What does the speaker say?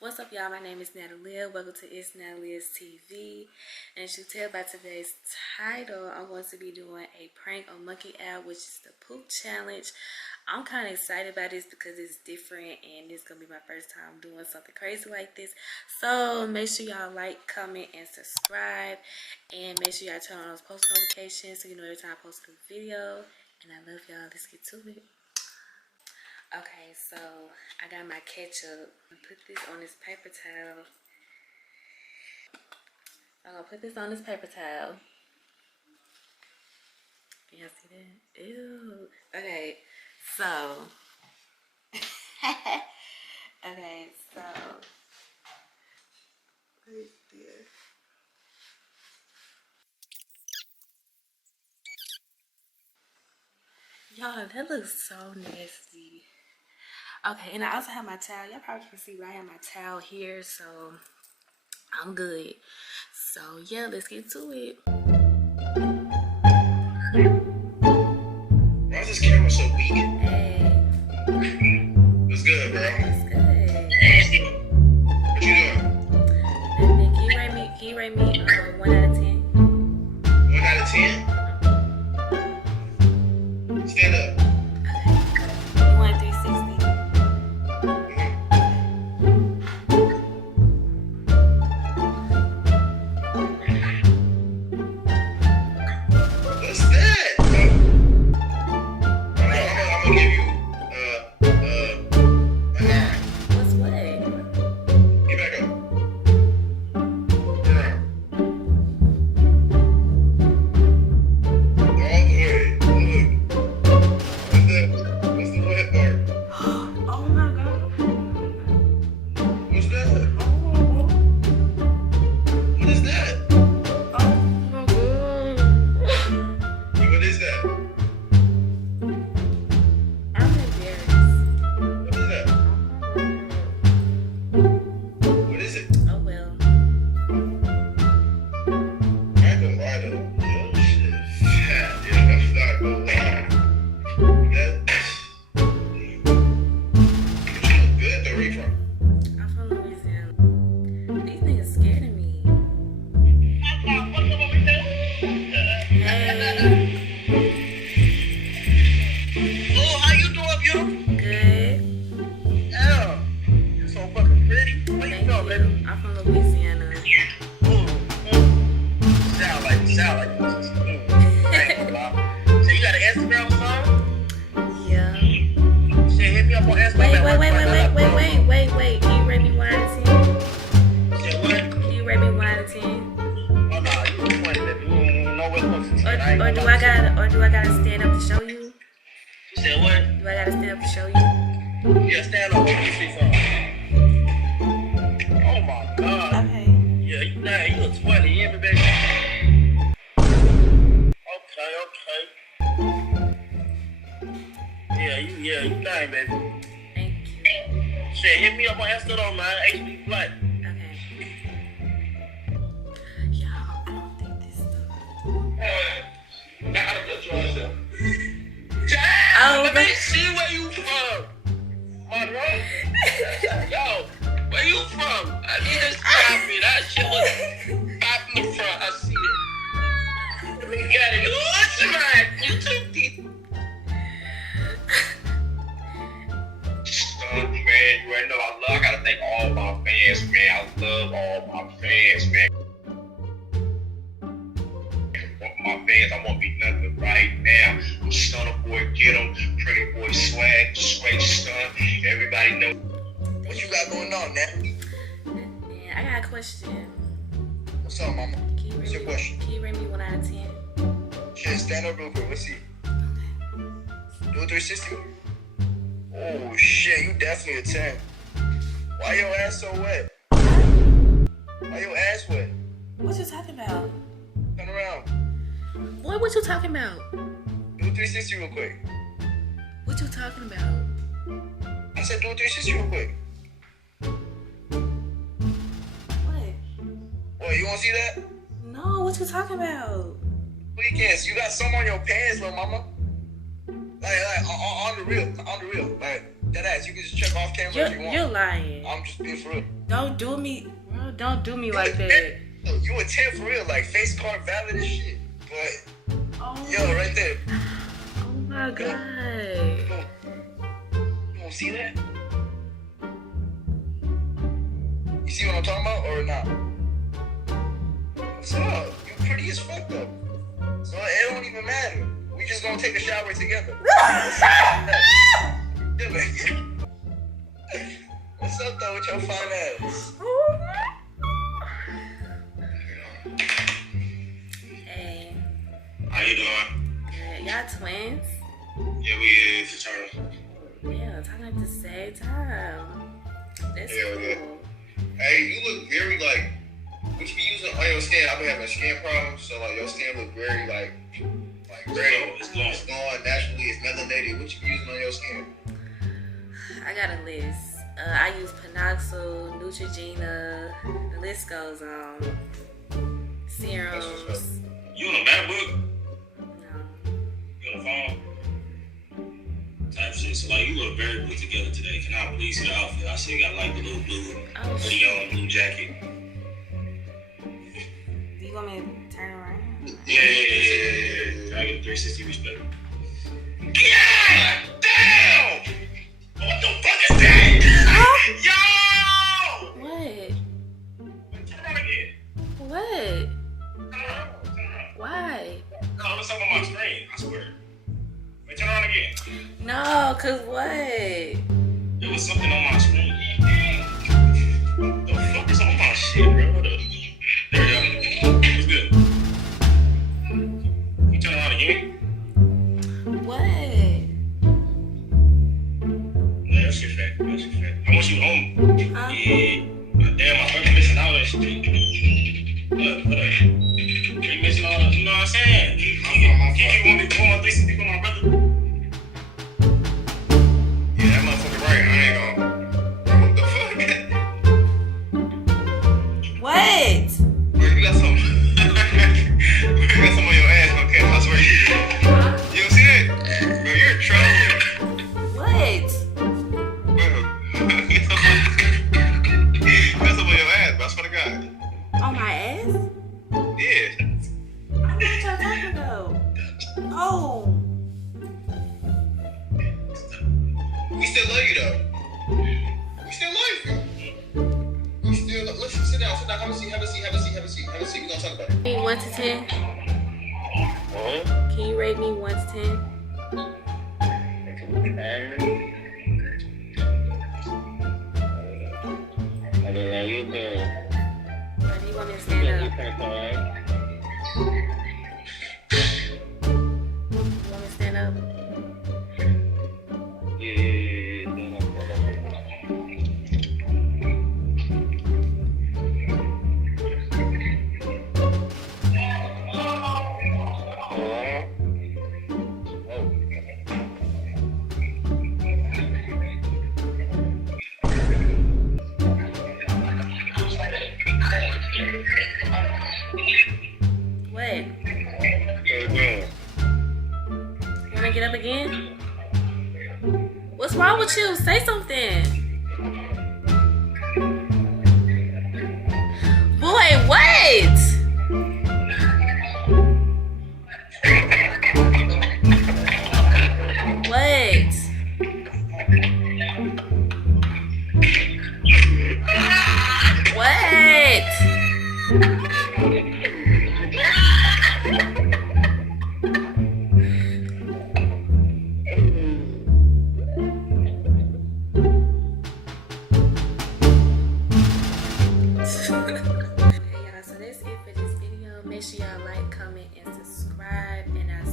What's up, y'all? My name is Natalia. Welcome to It's Natalia's TV. And as you can tell by today's title, I'm going to be doing a prank on Monkey Owl, which is the poop challenge. I'm kind of excited about this because it's different and it's going to be my first time doing something crazy like this. So make sure y'all like, comment, and subscribe. And make sure y'all turn on those post notifications so you know every time I post a video. And I love y'all. Let's get to it. Okay, so I got my ketchup. I'm gonna put this on this paper towel. I'm gonna put this on this paper towel. Can y'all see that? Ew. Okay, so. Okay, so. Right there. Y'all, that looks so nasty. Okay, and I also have my towel. Y'all probably can see, but I have my towel here, so I'm good. So yeah, let's get to it. Why is this camera so weak? Hey. What's good, bro? What's good? What you doing? Nothing. Can you rate me 1 out of 10? 1 out of 10? Stand up. Okay. You want 360? What's that? I'm gonna give you a 9. What's what? Get back up. Girl. All the way. Look. What's the wet part? Oh my god. What's that? What is that? Oh my god. What is that? I'm embarrassed. What is that? What is it? Oh well. I ain't gonna lie though. Yo, shit. Fat. Yeah, I'm not gonna lie. But you look good though. Where you from? I'm from Louisiana. These niggas scared of me. Hey. Oh, how you doing, beautiful? Good. Yeah. You're so fucking pretty. Where you Thank from, you. baby? I'm from Louisiana. Sound like you. I ain't gonna lie. So you got an Instagram or something? Yeah. Shit, hit me up on Instagram. Wait. Can you rate me 1 out of 10? Shit, what? Can you rate me 1 out of 10? Oh, nah, you 20, baby. You don't know what's supposed to say. Or do I gotta stand up to show you? You said what? Do I gotta stand up to show you? Yeah, stand up. Let me see something. Oh, my God. Okay. Yeah, you look 20. You hear me, baby? Okay. Yeah, you dying, baby. Thank you. Shit, hit me up on Insta though, man. HB Flight. Okay. Y'all, I don't think this stuff. Now how to put you on yourself. Oh, Let me see where you from. Monroe? Yo, where you from? I need this copy. That shit was pop in the front. I see it. Let me get it. What's right? You took the man, you already know I gotta thank all my fans, man. I love all my fans, man. My fans, I won't be nothing right now. I'm Stunner Boy, get 'em. Pretty Boy Swag, straight stun. Everybody know what you got going on, Natalie. Yeah, I got a question. What's up, mama? What's your question? Can you rate me 1 out of 10? Shit, stand up real quick. Let's see. Do a 360. Oh shit, you definitely a 10. Why your ass so wet? Why your ass wet? What you talking about? Turn around. Boy, what you talking about? Do a 360 real quick. What you talking about? I said do a 360 real quick. What? Boy, you wanna see that? No, what you talking about? What you can't see? You got some on your pants, little mama. Like on the real. Like That ass, you can just check off camera if you want. You're lying. I'm just being for real. Don't do me, bro. Don't do me like that. You a 10 for real, like face card valid as shit. But yo, right there. Oh my god. You don't see that? You see what I'm talking about or not? What's up? You pretty as fuck though. So it don't even matter. We just gonna take a shower together. What's up though with your fine ass? Hey. How you doing? Y'all twins? Yeah, we is fraternal. Yeah, talking at the same time. That's cool. Yeah. Hey, you look very like what you be using on your skin. I've been having skin problems, so like your skin look very like very it's glowing naturally, it's melanated. What you be using on your skin? I got a list. I use Panoxyl, Neutrogena, the list goes on. Serums. You on a MacBook? No. You on the phone? Type shit. So like you look very put together today. Can I please see the outfit? I see you got like the little blue hoodie on, blue jacket. Do you want me to turn around? Yeah. I get a 360 respect. God damn! What the fuck is that? Yo! What? Turn around again. What? Turn around. Why? No, it's up on my screen. I swear. Wait, turn around again. No, cause what? There was something on my screen. The fuck is on my shit, bro? What the? There we go. It's good. You turn around again? What? Yeah, that's your fact. I want you home. Huh? Yeah. Damn, my brother missing all that shit. You missing all that, you know what I'm saying? You want me to go on 360 for my brother? Yeah, that motherfucker right. I ain't gonna. What the fuck? What? Bro, you got some. You got some on your ass, okay? I swear you. You don't see that? Bro, you're trolling. What? Bro, you got some on your ass, bro. I swear to God. On my ass? Yeah. I don't know what y'all talking about. Oh. We still love you though. We still love you. We still listen. Sit down. Have a seat. We gonna talk about it. 1 to 10. Can you rate me 1 to 10? I don't know you doing. Or do you want me to stand up? You want me to stand up? What? You wanna get up again? What's wrong with you? Say something. Boy, what? What? What? Hey y'all, so that's it for this video. Make sure y'all like, comment, and subscribe, and I'll